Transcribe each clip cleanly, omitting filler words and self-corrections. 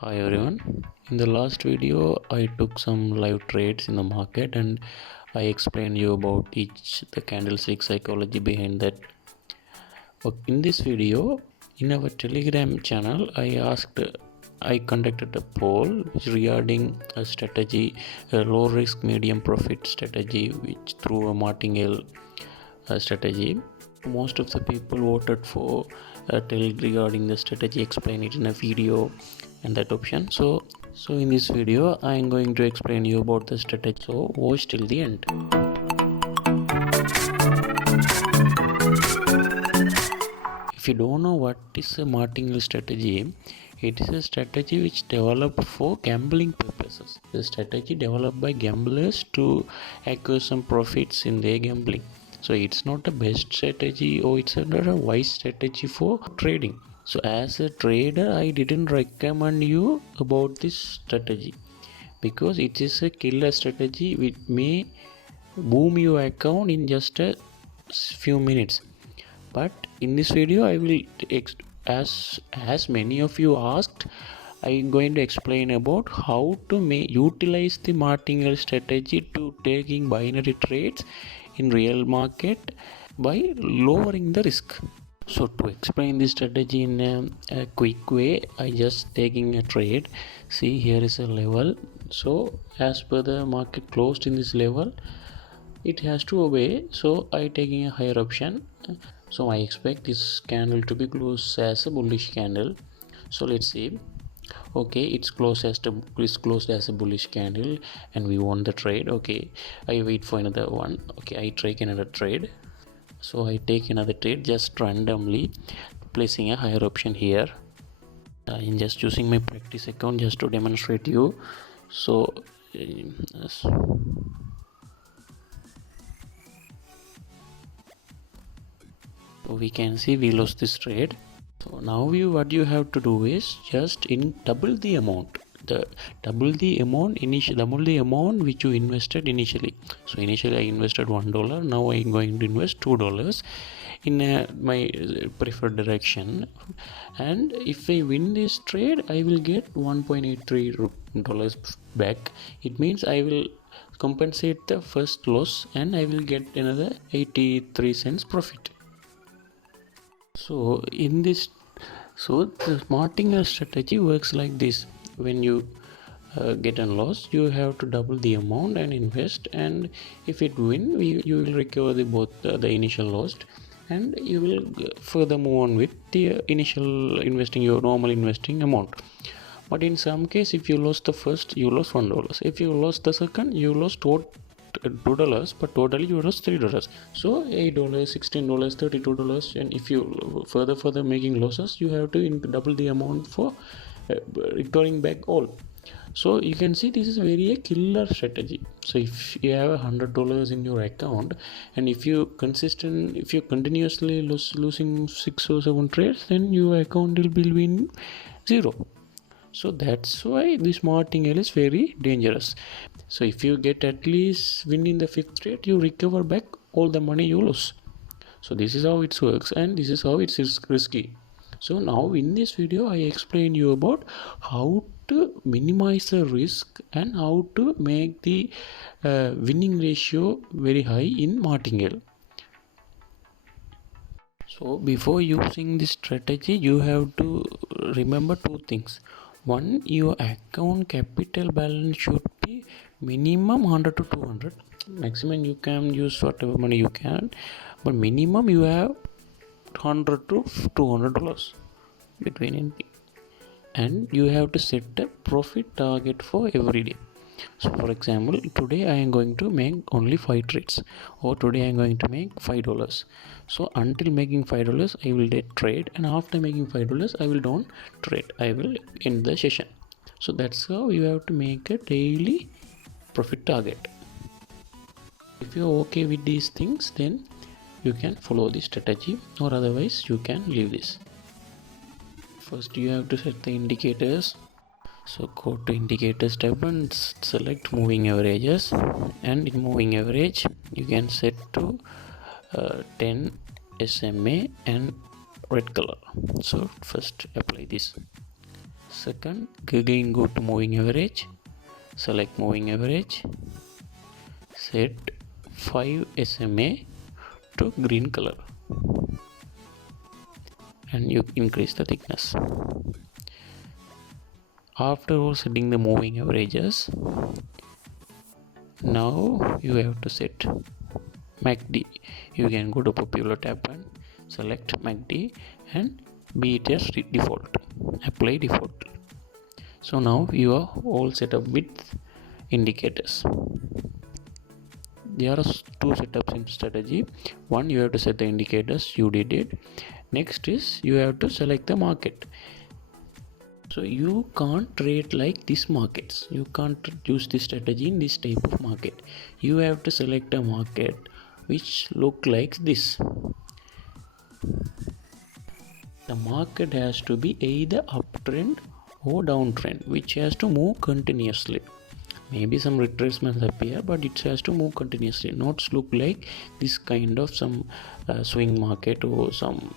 Hi everyone. In the last video I took some live trades in the market and I explained you about each the candlestick psychology behind that. In this video in our Telegram channel I conducted a poll regarding a strategy, a low risk medium profit strategy which through a martingale strategy. Most of the people voted for regarding the strategy, explain it in a video and that option. So in this video I am going to explain you about the strategy, so watch till the end. If you don't know what is a martingale strategy, it is a strategy which developed for gambling purposes. The strategy developed by gamblers to acquire some profits in their gambling. So it's not a best strategy or it's not a wise strategy for trading. So as a trader, I didn't recommend you about this strategy because it is a killer strategy which may boom your account in just a few minutes. But in this video I will as many of you asked, I am going to explain about how to utilize the martingale strategy to taking binary trades in real market by lowering the risk. So to explain this strategy in a quick way, I just taking a trade. See, here is a level. So as per the market closed in this level, it has to obey. So I taking a higher option. So I expect this candle to be closed as a bullish candle. So let's see. Okay, it's closed as a bullish candle and we won the trade. Okay, I wait for another one. Okay, I take another trade. So I take another trade just randomly, placing a higher option here. I'm just using my practice account just to demonstrate you. So we can see we lost this trade. So now what you have to do is just double the amount. Double the amount which you invested initially. So initially I invested $1. Now I am going to invest $2 in my preferred direction, and if I win this trade I will get $1.83 back. It means I will compensate the first loss and I will get another 83 cents profit. So the martingale strategy works like this. When you get a loss, you have to double the amount and invest, and if it win, you will recover both the initial loss, and you will further move on with the initial investing, your normal investing amount. But in some case, if you lost the first, you lost $1. If you lost the second, you lost $2, but totally you lost $3. So $8, $16, $32, and if you further making losses, you have to double the amount for recovering back all. So you can see this is very a killer strategy. So if you have $100 in your account, and if you continuously losing 6 or 7 trades, then your account will be in zero. So that's why this martingale is very dangerous. So if you get at least win in the 5th trade, you recover back all the money you lose. So this is how it works, and this is how it's risky. So now in this video I explain you about how to minimize the risk and how to make the winning ratio very high in martingale. So before using this strategy, you have to remember two things. One, your account capital balance should be minimum 100 to 200. Maximum you can use whatever money you can, but minimum you have $100 to $200 between anything. And you have to set a profit target for every day. So for example, today I am going to make only 5 trades, or today I am going to make $5. So until making $5 I will trade, and after making $5 I will don't trade, I will end the session. So that's how you have to make a daily profit target. If you are okay with these things, then you can follow this strategy, or otherwise you can leave this. First you have to set the indicators. So go to indicators tab and select moving averages, and in moving average you can set to 10 SMA and red color. So first apply this. Second, again go to moving average, select moving average, set 5 SMA to green color and you increase the thickness. After setting the moving averages, now you have to set MACD. You can go to popular tab and select MACD and be it as default, apply default. So now you are all set up with indicators. There are two setups in strategy. One, you have to set the indicators, you did it. Next is you have to select the market. So you can't trade like these markets. You can't use this strategy in this type of market. You have to select a market which look like this. The market has to be either uptrend or downtrend, which has to move continuously. Maybe some retracements appear, but it has to move continuously, not look like this kind of some swing market or some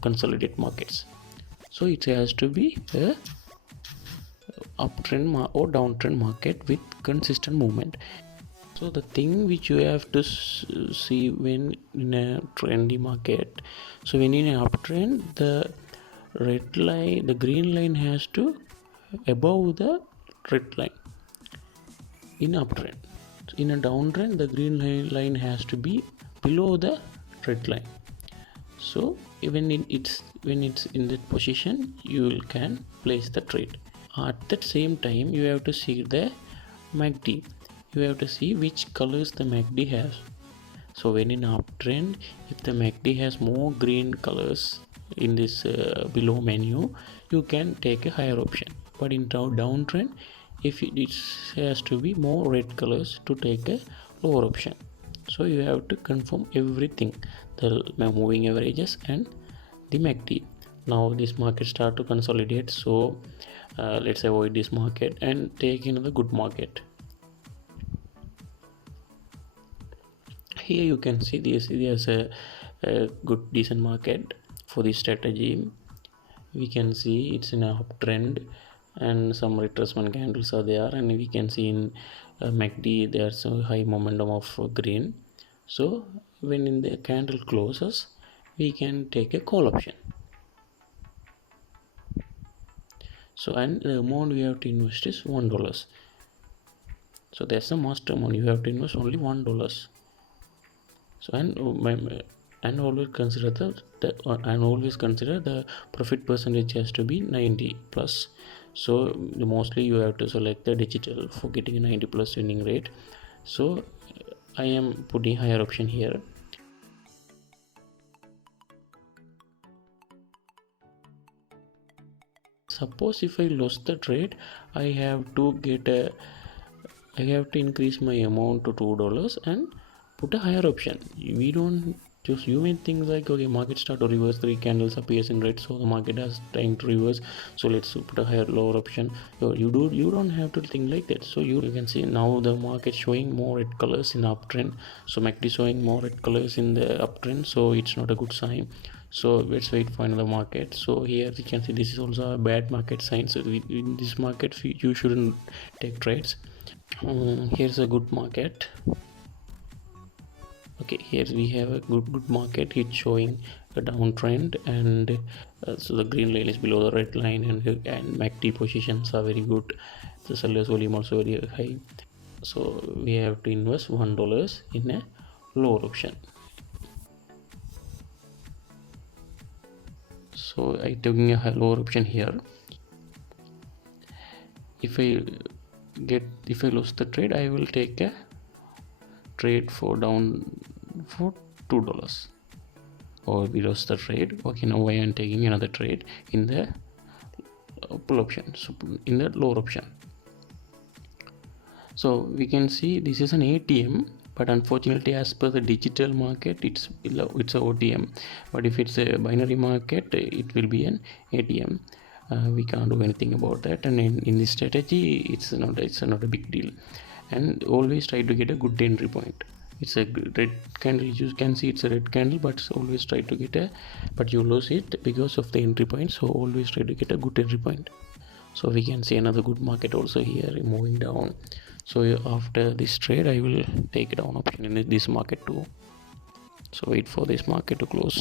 consolidated markets. So it has to be a uptrend or downtrend market with consistent movement. So the thing which you have to see when in a trendy market, so when in an uptrend, the red line, the green line has to above the red line in uptrend. In a downtrend, the green line has to be below the red line. So when it's in that position, you can place the trade. At that same time, you have to see the MACD. You have to see which colors the MACD has. So when in uptrend, if the MACD has more green colors in this below menu, you can take a higher option. But in downtrend, if it has to be more red colors to take a lower option. So you have to confirm everything, the moving averages and the MACD. Now this market start to consolidate, so let's avoid this market and take another good market. Here you can see there's a good decent market for this strategy. We can see it's in a uptrend and some retracement candles are there, and we can see in MACD there's a high momentum of green. So when in the candle closes, we can take a call option. So and the amount we have to invest is $1. So that's the master amount. You have to invest only $1. So and always consider the profit percentage has to be 90 plus. So mostly you have to select the digital for getting a 90 plus winning rate. So I am putting higher option here. Suppose if I lost the trade, I have to increase my amount to $2 and put a higher option. We don't just, you may think like, okay, market start to reverse, 3 candles appears in red, so the market has time to reverse, so let's put a higher lower option. You don't have to think like that. So you can see now the market showing more red colors in the uptrend, so MACD showing more red colors in the uptrend, so it's not a good sign. So let's wait for another market. So here you can see this is also a bad market sign. So in this market you shouldn't take trades. Here's a good market. Okay, here we have a good market. It's showing a downtrend, and so the green line is below the red line, and MACD positions are very good. The sellers volume also very high. So we have to invest $1 in a lower option. So I taking a lower option here. If I lose the trade, I will take a trade for down for $2. Or we lost the trade. Okay, now I am taking another trade in the pull option, so in the lower option. So we can see this is an ATM, but unfortunately as per the digital market it's a OTM, but if it's a binary market it will be an ATM. We can't do anything about that, and in this strategy it's not a big deal. And always try to get a good entry point. It's a red candle, you can see it's a red candle, but always try to get but you lose it because of the entry point, so always try to get a good entry point. So we can see another good market also here moving down. So after this trade I will take down option in this market too. So wait for this market to close.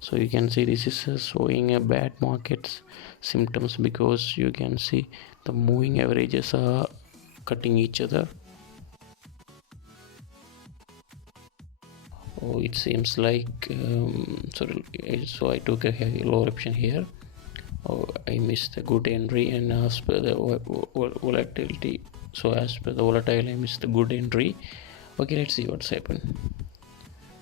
So you can see this is showing a bad market symptoms, because you can see the moving averages are cutting each other. Oh, it seems like so I took a heavy lower option here. Oh, I missed a good entry, and as per the volatility, so as per the volatile I missed a good entry. Okay, let's see what's happened.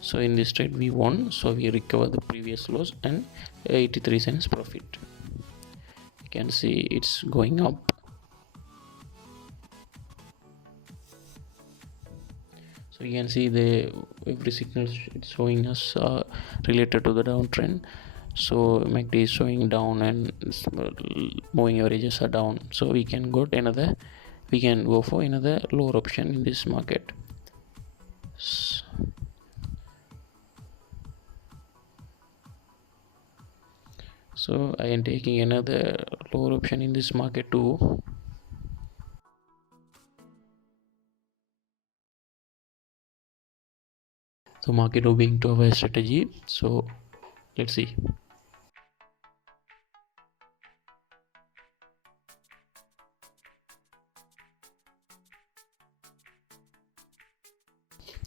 So in this trade we won, so we recover the previous loss and 83 cents profit. You can see it's going up. So you can see the every signal it's showing us related to the downtrend. So MACD is showing down and moving averages are down, so we can go for another lower option in this market. So I am taking another lower option in this market too. So market obeying to our strategy. So let's see.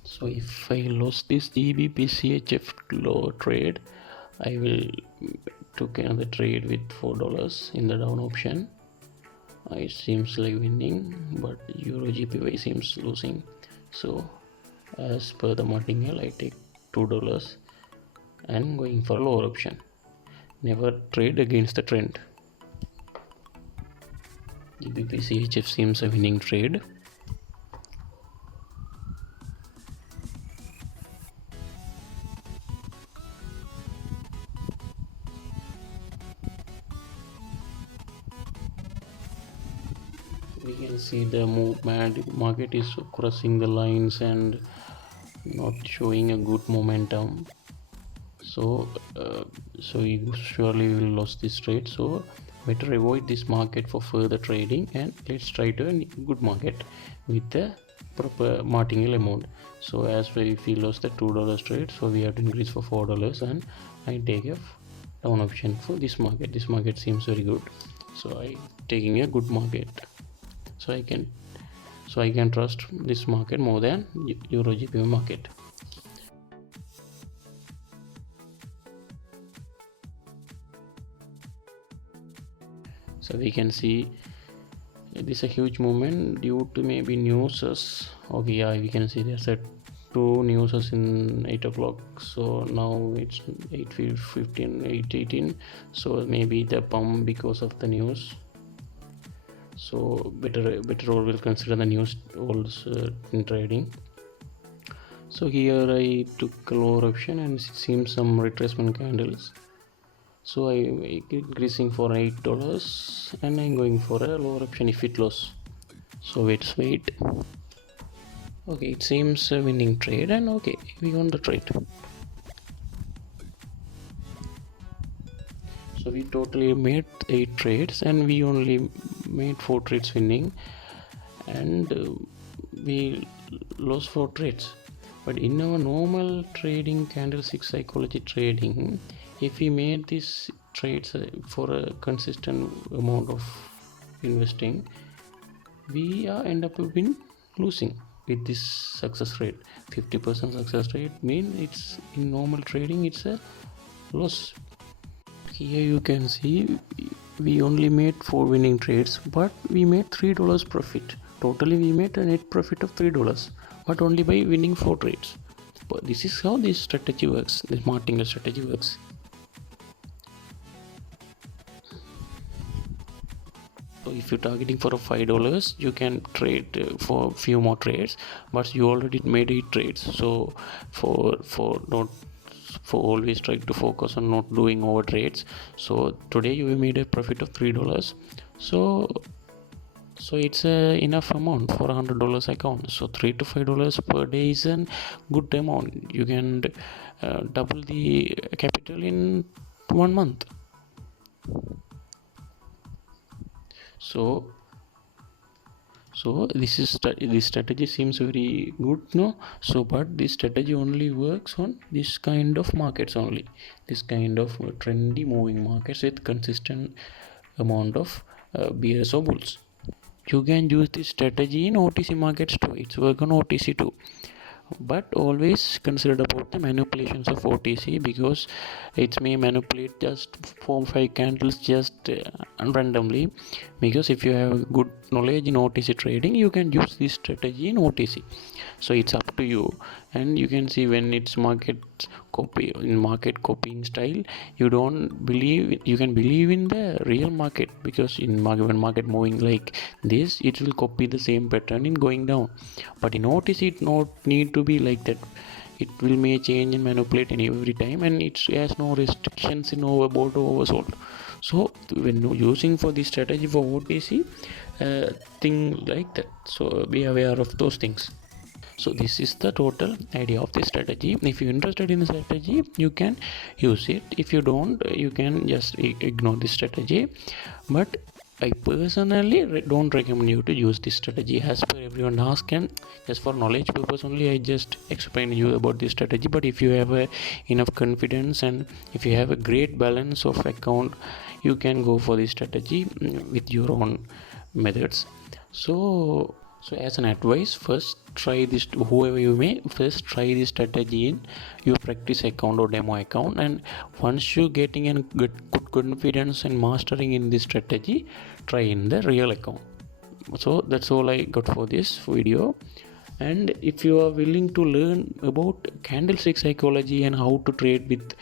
So if I lost this GBP low trade, I will took another trade with $4 in the down option. It seems like winning, but Euro GPY seems losing. So as per the martingale, I take $2 and going for lower option. Never trade against the trend. GBP CHF seems a winning trade. We can see the movement. Market is crossing the lines and not showing a good momentum. So you surely will lose this trade. So better avoid this market for further trading, and let's try to a good market with the proper martingale amount. So as well, if we lost the $2 trade, so we have to increase for $4, and I take a down option for this market. This market seems very good, so I taking a good market. So I can trust this market more than Euro GPY market. So we can see this is a huge movement due to maybe news. Okay, yeah, we can see there's a two news in 8 o'clock. So now it's 8:15, 8:18. So maybe the pump because of the news. So better will consider the news also in trading. So here I took a lower option and it seems some retracement candles. So I increasing for $8 and I'm going for a lower option if it loss. So let's wait. Okay, it seems a winning trade, and okay, we won the trade. So we totally made 8 trades and we only made 4 trades winning, and we lost 4 trades. But in our normal trading, candlestick psychology trading, if we made these trades for a consistent amount of investing, we end up in losing with this success rate. 50% success rate mean it's in normal trading it's a loss. Here you can see we only made 4 winning trades, but we made $3 profit. Totally we made a net profit of $3, but only by winning 4 trades. But this is how this strategy works, this martingale strategy works. So if you're targeting for a $5, you can trade for few more trades, but you already made 8 trades. So for always try to focus on not doing over trades. So today you made a profit of $3. So So it's a enough amount for $100 account. So $3 to $5 per day is a good amount. You can double the capital in 1 month. So this strategy seems very good, no? So but this strategy only works on this kind of markets only, this kind of trendy moving markets with consistent amount of bears or bulls. You can use this strategy in OTC markets too. It's work on OTC too, but always consider about the manipulations of OTC, because it may manipulate just 4 or 5 candles just randomly. Because if you have good knowledge in OTC trading, you can use this strategy in OTC. So it's up to you, and you can see when it's market copying style, you can believe in the real market, because in market, when market moving like this, it will copy the same pattern in going down. But in OTC it not need to be like that. It will may change and manipulate in every time, and it has no restrictions in overbought or oversold. So when using for this strategy for OTC, thing like that, so be aware of those things. So this is the total idea of this strategy. If you're interested in the strategy, you can use it. If you don't, you can just ignore this strategy. But I personally don't recommend you to use this strategy as per everyone ask, and just for knowledge purpose only I just explain you about this strategy. But if you have enough confidence, and if you have a great balance of account, you can go for this strategy with your own methods. So as an advice, first try this, whoever you may, first try this strategy in your practice account or demo account, and once you getting a good confidence and mastering in this strategy, try in the real account. So that's all I got for this video. And if you are willing to learn about candlestick psychology and how to trade with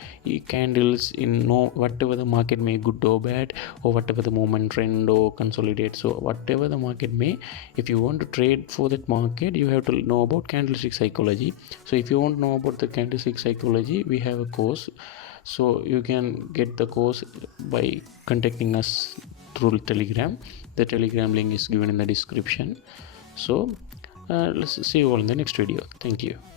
candles in whatever the market may good or bad, or whatever the movement trend or consolidate, so whatever the market may, if you want to trade for that market, you have to know about candlestick psychology. So if you want to know about the candlestick psychology, we have a course. So you can get the course by contacting us through Telegram. The Telegram link is given in the description. So let's see you all in the next video. Thank you.